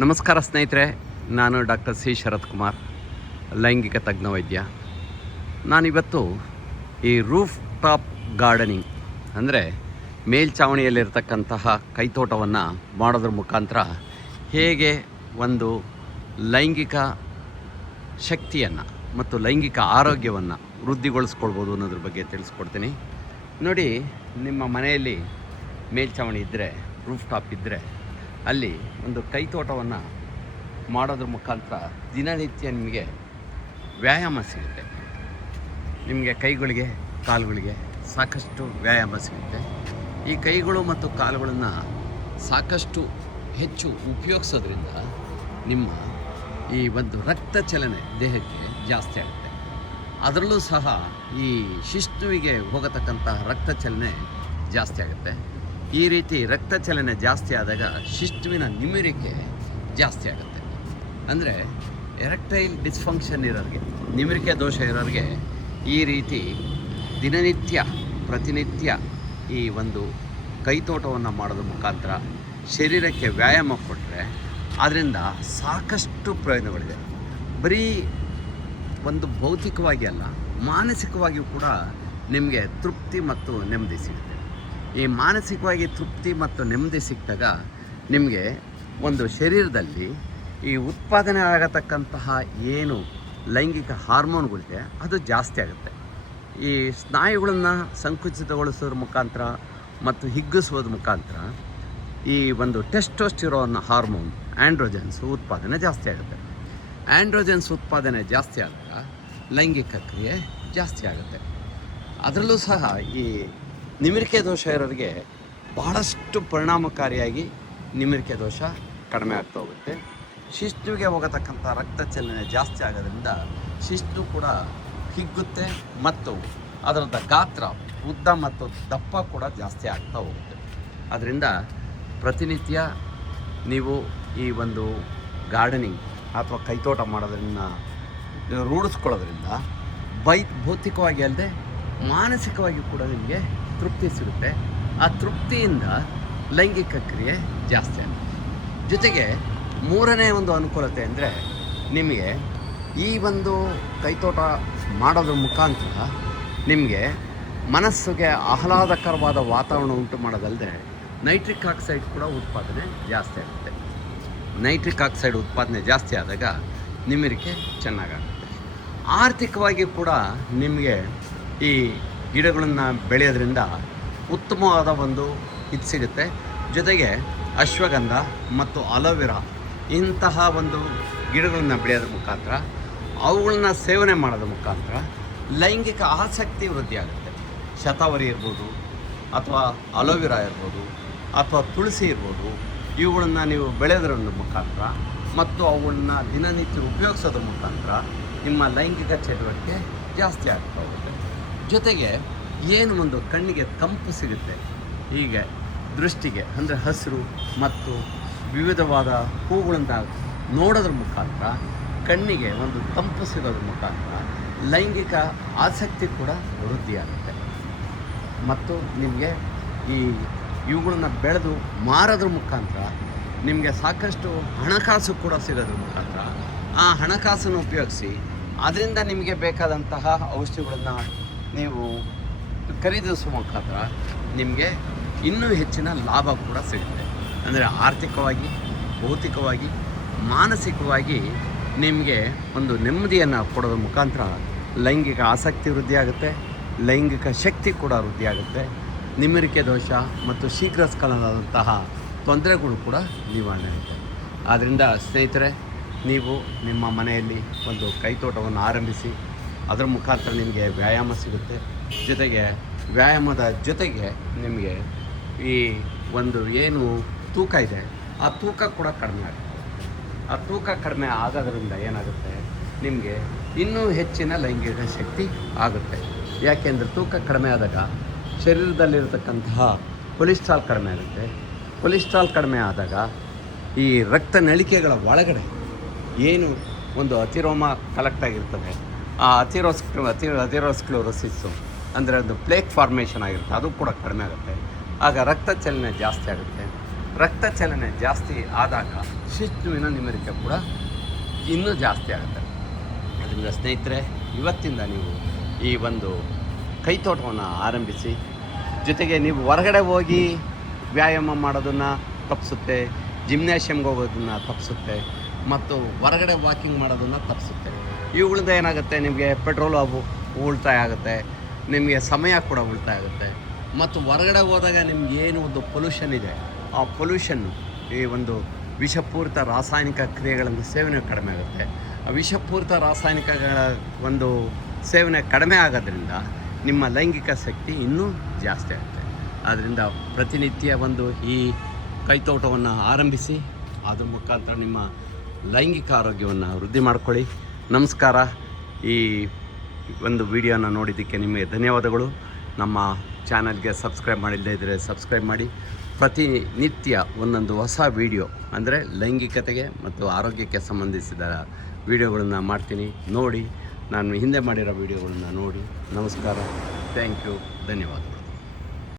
ನಮಸ್ಕಾರ ಸ್ನೇಹಿತರೆ, ನಾನು ಡಾಕ್ಟರ್ ಸಿ ಶರತ್ ಕುಮಾರ್, ಲೈಂಗಿಕ ತಜ್ಞ ವೈದ್ಯ. ನಾನಿವತ್ತು ಈ ರೂಫ್ ಟಾಪ್ ಗಾರ್ಡನಿಂಗ್ ಅಂದರೆ ಮೇಲ್ಛಾವಣಿಯಲ್ಲಿರ್ತಕ್ಕಂತಹ ಕೈತೋಟವನ್ನು ಮಾಡೋದ್ರ ಮುಖಾಂತರ ಹೇಗೆ ಒಂದು ಲೈಂಗಿಕ ಶಕ್ತಿಯನ್ನು ಮತ್ತು ಲೈಂಗಿಕ ಆರೋಗ್ಯವನ್ನು ವೃದ್ಧಿಗೊಳಿಸ್ಕೊಳ್ಬೋದು ಅನ್ನೋದ್ರ ಬಗ್ಗೆ ತಿಳಿಸ್ಕೊಡ್ತೀನಿ. ನೋಡಿ, ನಿಮ್ಮ ಮನೆಯಲ್ಲಿ ಮೇಲ್ಛಾವಣಿ ಇದ್ದರೆ, ರೂಫ್ ಟಾಪ್ ಇದ್ದರೆ, ಅಲ್ಲಿ ಒಂದು ಕೈತೋಟವನ್ನು ಮಾಡೋದ್ರ ಮುಖಾಂತರ ದಿನನಿತ್ಯ ನಿಮಗೆ ವ್ಯಾಯಾಮ ಸಿಗುತ್ತೆ. ನಿಮಗೆ ಕೈಗಳಿಗೆ, ಕಾಲುಗಳಿಗೆ ಸಾಕಷ್ಟು ವ್ಯಾಯಾಮ ಸಿಗುತ್ತೆ. ಈ ಕೈಗಳು ಮತ್ತು ಕಾಲುಗಳನ್ನು ಸಾಕಷ್ಟು ಹೆಚ್ಚು ಉಪಯೋಗಿಸೋದ್ರಿಂದ ನಿಮ್ಮ ಈ ಒಂದು ರಕ್ತ ಚಲನೆ ದೇಹಕ್ಕೆ ಜಾಸ್ತಿ ಆಗುತ್ತೆ. ಅದರಲ್ಲೂ ಸಹ ಈ ಶಿಸ್ತುವಿಗೆ ಹೋಗತಕ್ಕಂತಹ ರಕ್ತ ಚಲನೆ ಜಾಸ್ತಿ ಆಗುತ್ತೆ. ಈ ರೀತಿ ರಕ್ತ ಚಲನೆ ಜಾಸ್ತಿ ಆದಾಗ ಶಿಸ್ತುವಿನ ನಿಮಿರಿಕೆ ಜಾಸ್ತಿ ಆಗುತ್ತೆ. ಅಂದರೆ ಎರೆಕ್ಟೈಲ್ ಡಿಸ್ಫಂಕ್ಷನ್ ಇರೋರಿಗೆ, ನಿಮಿರಿಕೆ ದೋಷ ಇರೋರಿಗೆ ಈ ರೀತಿ ದಿನನಿತ್ಯ ಪ್ರತಿನಿತ್ಯ ಈ ಒಂದು ಕೈತೋಟವನ್ನು ಮಾಡೋದ್ರ ಮುಖಾಂತರ ಶರೀರಕ್ಕೆ ವ್ಯಾಯಾಮ ಕೊಟ್ಟರೆ ಅದರಿಂದ ಸಾಕಷ್ಟು ಪ್ರಯೋಜನಗಳಿದೆ. ಬರೀ ಒಂದು ಭೌತಿಕವಾಗಿ ಅಲ್ಲ, ಮಾನಸಿಕವಾಗಿಯೂ ಕೂಡ ನಿಮಗೆ ತೃಪ್ತಿ ಮತ್ತು ನೆಮ್ಮದಿ ಸಿಗುತ್ತೆ. ಈ ಮಾನಸಿಕವಾಗಿ ತೃಪ್ತಿ ಮತ್ತು ನೆಮ್ಮದಿ ಸಿಕ್ಕಾಗ ನಿಮಗೆ ಒಂದು ಶರೀರದಲ್ಲಿ ಈ ಉತ್ಪಾದನೆ ಆಗತಕ್ಕಂತಹ ಏನು ಲೈಂಗಿಕ ಹಾರ್ಮೋನ್ಗಳಿದೆ ಅದು ಜಾಸ್ತಿ ಆಗುತ್ತೆ. ಈ ಸ್ನಾಯುಗಳನ್ನು ಸಂಕುಚಿತಗೊಳಿಸೋದ್ರ ಮುಖಾಂತರ ಮತ್ತು ಹಿಗ್ಗಿಸೋದ್ರ ಮುಖಾಂತರ ಈ ಒಂದು ಟೆಸ್ಟೋಸ್ಟಿರೋನ್ ಹಾರ್ಮೋನ್ ಆ್ಯಂಡ್ರೋಜನ್ಸ್ ಉತ್ಪಾದನೆ ಜಾಸ್ತಿ ಆಗುತ್ತೆ. ಆ್ಯಂಡ್ರೋಜನ್ಸ್ ಉತ್ಪಾದನೆ ಜಾಸ್ತಿ ಆದಾಗ ಲೈಂಗಿಕ ಕ್ರಿಯೆ ಜಾಸ್ತಿ ಆಗುತ್ತೆ. ಅದರಲ್ಲೂ ಸಹ ಈ ನಿಮಿರಿಕೆ ದೋಷ ಇರೋರಿಗೆ ಬಹಳಷ್ಟು ಪರಿಣಾಮಕಾರಿಯಾಗಿ ನಿಮಿರಿಕೆ ದೋಷ ಕಡಿಮೆ ಆಗ್ತಾ ಹೋಗುತ್ತೆ. ಶಿಸ್ತುವಿಗೆ ಹೋಗತಕ್ಕಂಥ ರಕ್ತ ಚಲನೆ ಜಾಸ್ತಿ ಆಗೋದ್ರಿಂದ ಶಿಸ್ತು ಕೂಡ ಹಿಗ್ಗುತ್ತೆ ಮತ್ತು ಅದರದ ಗಾತ್ರ, ಉದ್ದ ಮತ್ತು ದಪ್ಪ ಕೂಡ ಜಾಸ್ತಿ ಆಗ್ತಾ ಹೋಗುತ್ತೆ. ಅದರಿಂದ ಪ್ರತಿನಿತ್ಯ ನೀವು ಈ ಒಂದು ಗಾರ್ಡನಿಂಗ್ ಅಥವಾ ಕೈತೋಟ ಮಾಡೋದನ್ನು ರೂಢಿಸ್ಕೊಳ್ಳೋದ್ರಿಂದ ಭೌತಿಕವಾಗಿ ಅಲ್ಲದೆ ಮಾನಸಿಕವಾಗಿ ಕೂಡ ನಿಮಗೆ ತೃಪ್ತಿ ಸಿಗುತ್ತೆ. ಆ ತೃಪ್ತಿಯಿಂದ ಲೈಂಗಿಕ ಕ್ರಿಯೆ ಜಾಸ್ತಿ ಆಗುತ್ತೆ. ಜೊತೆಗೆ ಮೂರನೇ ಒಂದು ಅನುಕೂಲತೆ ಅಂದರೆ ನಿಮಗೆ ಈ ಒಂದು ಕೈತೋಟ ಮಾಡೋದ್ರ ಮುಖಾಂತರ ನಿಮಗೆ ಮನಸ್ಸಿಗೆ ಆಹ್ಲಾದಕರವಾದ ವಾತಾವರಣ ಉಂಟು ಮಾಡೋದಲ್ಲದೆ ನೈಟ್ರಿಕ್ ಆಕ್ಸೈಡ್ ಕೂಡ ಉತ್ಪಾದನೆ ಜಾಸ್ತಿ ಆಗುತ್ತೆ. ನೈಟ್ರಿಕ್ ಆಕ್ಸೈಡ್ ಉತ್ಪಾದನೆ ಜಾಸ್ತಿ ಆದಾಗ ನಿಮಿರಿಕೆ ಚೆನ್ನಾಗಾಗುತ್ತೆ. ಆರ್ಥಿಕವಾಗಿ ಕೂಡ ನಿಮಗೆ ಈ ಗಿಡಗಳನ್ನು ಬೆಳೆಯೋದ್ರಿಂದ ಉತ್ತಮವಾದ ಒಂದು ಇದು ಸಿಗುತ್ತೆ. ಜೊತೆಗೆ ಅಶ್ವಗಂಧ ಮತ್ತು ಅಲೋವೆರಾ ಇಂತಹ ಒಂದು ಗಿಡಗಳನ್ನ ಬೆಳೆಯೋದ್ರ ಮುಖಾಂತರ, ಅವುಗಳನ್ನ ಸೇವನೆ ಮಾಡೋದ್ರ ಮುಖಾಂತರ ಲೈಂಗಿಕ ಆಸಕ್ತಿ ವೃದ್ಧಿಯಾಗುತ್ತೆ. ಶತಾವರಿ ಇರ್ಬೋದು, ಅಥವಾ ಅಲೋವೆರಾ ಇರ್ಬೋದು, ಅಥವಾ ತುಳಸಿ ಇರ್ಬೋದು, ಇವುಗಳನ್ನು ನೀವು ಬೆಳೆಯೋದ್ರ ಮುಖಾಂತರ ಮತ್ತು ಅವುಗಳನ್ನ ದಿನನಿತ್ಯ ಉಪಯೋಗಿಸೋದ್ರ ಮುಖಾಂತರ ನಿಮ್ಮ ಲೈಂಗಿಕ ಚಟುವಟಿಕೆ ಜಾಸ್ತಿ ಆಗ್ತಾ ಹೋಗುತ್ತೆ. ಜೊತೆಗೆ ಏನು ಒಂದು ಕಣ್ಣಿಗೆ ತಂಪು ಸಿಗುತ್ತೆ, ಹೀಗೆ ದೃಷ್ಟಿಗೆ ಅಂದರೆ ಹಸಿರು ಮತ್ತು ವಿವಿಧವಾದ ಹೂಗಳಿಂದ ನೋಡೋದ್ರ ಮುಖಾಂತರ ಕಣ್ಣಿಗೆ ಒಂದು ತಂಪು ಸಿಗೋದ್ರ ಮುಖಾಂತರ ಲೈಂಗಿಕ ಆಸಕ್ತಿ ಕೂಡ ವೃದ್ಧಿಯಾಗುತ್ತೆ. ಮತ್ತು ನಿಮಗೆ ಈ ಇವುಗಳನ್ನ ಬೆಳೆದು ಮಾರೋದ್ರ ಮುಖಾಂತರ ನಿಮಗೆ ಸಾಕಷ್ಟು ಹಣಕಾಸು ಕೂಡ ಸಿಗೋದ್ರ ಮುಖಾಂತರ ಆ ಹಣಕಾಸನ್ನು ಉಪಯೋಗಿಸಿ ಅದರಿಂದ ನಿಮಗೆ ಬೇಕಾದಂತಹ ಔಷಧಿಗಳನ್ನು ನೀವು ಖರೀದಿಸುವ ಮುಖಾಂತರ ನಿಮಗೆ ಇನ್ನೂ ಹೆಚ್ಚಿನ ಲಾಭ ಕೂಡ ಸಿಗುತ್ತೆ. ಅಂದರೆ ಆರ್ಥಿಕವಾಗಿ, ಭೌತಿಕವಾಗಿ, ಮಾನಸಿಕವಾಗಿ ನಿಮಗೆ ಒಂದು ನೆಮ್ಮದಿಯನ್ನು ಕೊಡೋದ್ರ ಮುಖಾಂತರ ಲೈಂಗಿಕ ಆಸಕ್ತಿ ವೃದ್ಧಿಯಾಗುತ್ತೆ, ಲೈಂಗಿಕ ಶಕ್ತಿ ಕೂಡ ವೃದ್ಧಿಯಾಗುತ್ತೆ. ನಿಮಿರಿಕೆ ದೋಷ ಮತ್ತು ಶೀಘ್ರಸ್ಖಲನದಂತಹ ತೊಂದರೆಗಳು ಕೂಡ ನಿವಾರಣೆ ಆಗುತ್ತೆ. ಆದ್ದರಿಂದ ಸ್ನೇಹಿತರೆ, ನೀವು ನಿಮ್ಮ ಮನೆಯಲ್ಲಿ ಒಂದು ಕೈತೋಟವನ್ನು ಆರಂಭಿಸಿ, ಅದರ ಮುಖಾಂತರ ನಿಮಗೆ ವ್ಯಾಯಾಮ ಸಿಗುತ್ತೆ. ಜೊತೆಗೆ ವ್ಯಾಯಾಮದ ಜೊತೆಗೆ ನಿಮಗೆ ಈ ಒಂದು ಏನು ತೂಕ ಇದೆ ಆ ತೂಕ ಕೂಡ ಕಡಿಮೆ ಆಗುತ್ತೆ. ಆ ತೂಕ ಕಡಿಮೆ ಆಗೋದ್ರಿಂದ ಏನಾಗುತ್ತೆ, ನಿಮಗೆ ಇನ್ನೂ ಹೆಚ್ಚಿನ ಲೈಂಗಿಕ ಶಕ್ತಿ ಆಗುತ್ತೆ. ಯಾಕೆಂದರೆ ತೂಕ ಕಡಿಮೆ ಆದಾಗ ಶರೀರದಲ್ಲಿರತಕ್ಕಂತಹ ಕೊಲೆಸ್ಟ್ರಾಲ್ ಕಡಿಮೆ ಆಗುತ್ತೆ. ಕೊಲೆಸ್ಟ್ರಾಲ್ ಕಡಿಮೆ ಆದಾಗ ಈ ರಕ್ತ ನಳಿಕೆಗಳ ಒಳಗಡೆ ಏನು ಒಂದು ಅತಿರೋಮ ಕಲೆಕ್ಟ್ ಆಗಿರ್ತದೆ, ಆ ಅಥೆರೋಸ್ಕ್ಲೆರೋಸಿಸ್ಸು ಅಂದರೆ ಒಂದು ಪ್ಲೇಕ್ ಫಾರ್ಮೇಷನ್ ಆಗಿರುತ್ತೆ, ಅದು ಕೂಡ ಕಡಿಮೆ ಆಗುತ್ತೆ. ಆಗ ರಕ್ತ ಚಲನೆ ಜಾಸ್ತಿ ಆಗುತ್ತೆ. ರಕ್ತ ಚಲನೆ ಜಾಸ್ತಿ ಆದಾಗ ಶಿಶುವಿನ ನಿಮ್ಮರಿಕೆ ಕೂಡ ಇನ್ನೂ ಜಾಸ್ತಿ ಆಗುತ್ತೆ. ಅದರಿಂದ ಸ್ನೇಹಿತರೆ, ಇವತ್ತಿಂದ ನೀವು ಈ ಒಂದು ಕೈತೋಟವನ್ನು ಆರಂಭಿಸಿ. ಜೊತೆಗೆ ನೀವು ಹೊರಗಡೆ ಹೋಗಿ ವ್ಯಾಯಾಮ ಮಾಡೋದನ್ನು ತಪ್ಪಿಸುತ್ತೆ, ಜಿಮ್ನೇಷಿಯಮ್ಗೆ ಹೋಗೋದನ್ನು ತಪ್ಪಿಸುತ್ತೆ, ಮತ್ತು ಹೊರಗಡೆ ವಾಕಿಂಗ್ ಮಾಡೋದನ್ನು ತಪ್ಪಿಸುತ್ತೆ. ಇವುಗಳಿಂದ ಏನಾಗುತ್ತೆ, ನಿಮಗೆ ಪೆಟ್ರೋಲ್ ಉಳಿತಾಯ ಆಗುತ್ತೆ, ನಿಮಗೆ ಸಮಯ ಕೂಡ ಉಳಿತಾಯ ಆಗುತ್ತೆ. ಮತ್ತು ಹೊರಗಡೆ ಹೋದಾಗ ನಿಮ್ಗೆ ಏನು ಒಂದು ಪೊಲ್ಯೂಷನ್ ಇದೆ, ಆ ಪೊಲ್ಯೂಷನ್ನು, ಈ ಒಂದು ವಿಷಪೂರಿತ ರಾಸಾಯನಿಕ ಕ್ರಿಯೆಗಳನ್ನು ಸೇವನೆ ಕಡಿಮೆ ಆಗುತ್ತೆ. ಆ ವಿಷಪೂರಿತ ರಾಸಾಯನಿಕಗಳ ಒಂದು ಸೇವನೆ ಕಡಿಮೆ ಆಗೋದ್ರಿಂದ ನಿಮ್ಮ ಲೈಂಗಿಕ ಶಕ್ತಿ ಇನ್ನೂ ಜಾಸ್ತಿ ಆಗುತ್ತೆ. ಆದ್ದರಿಂದ ಪ್ರತಿನಿತ್ಯ ಒಂದು ಈ ಕೈತೋಟವನ್ನು ಆರಂಭಿಸಿ, ಅದ್ರ ಮುಖಾಂತರ ನಿಮ್ಮ ಲೈಂಗಿಕ ಆರೋಗ್ಯವನ್ನು ವೃದ್ಧಿ ಮಾಡ್ಕೊಳ್ಳಿ. ನಮಸ್ಕಾರ. ಈ ಒಂದು ವಿಡಿಯೋನ ನೋಡಿದ್ದಕ್ಕೆ ನಿಮಗೆ ಧನ್ಯವಾದಗಳು. ನಮ್ಮ ಚಾನಲ್ಗೆ ಸಬ್ಸ್ಕ್ರೈಬ್ ಮಾಡಿಲ್ಲದೇ ಇದ್ದರೆ ಸಬ್ಸ್ಕ್ರೈಬ್ ಮಾಡಿ. ಪ್ರತಿನಿತ್ಯ ಒಂದೊಂದು ಹೊಸ ವಿಡಿಯೋ, ಅಂದರೆ ಲೈಂಗಿಕತೆಗೆ ಮತ್ತು ಆರೋಗ್ಯಕ್ಕೆ ಸಂಬಂಧಿಸಿದ ವಿಡಿಯೋಗಳನ್ನು ಮಾಡ್ತೀನಿ. ನೋಡಿ, ನಾನು ಹಿಂದೆ ಮಾಡಿರೋ ವಿಡಿಯೋಗಳನ್ನು ನೋಡಿ. ನಮಸ್ಕಾರ. Thank you. ಧನ್ಯವಾದಗಳು.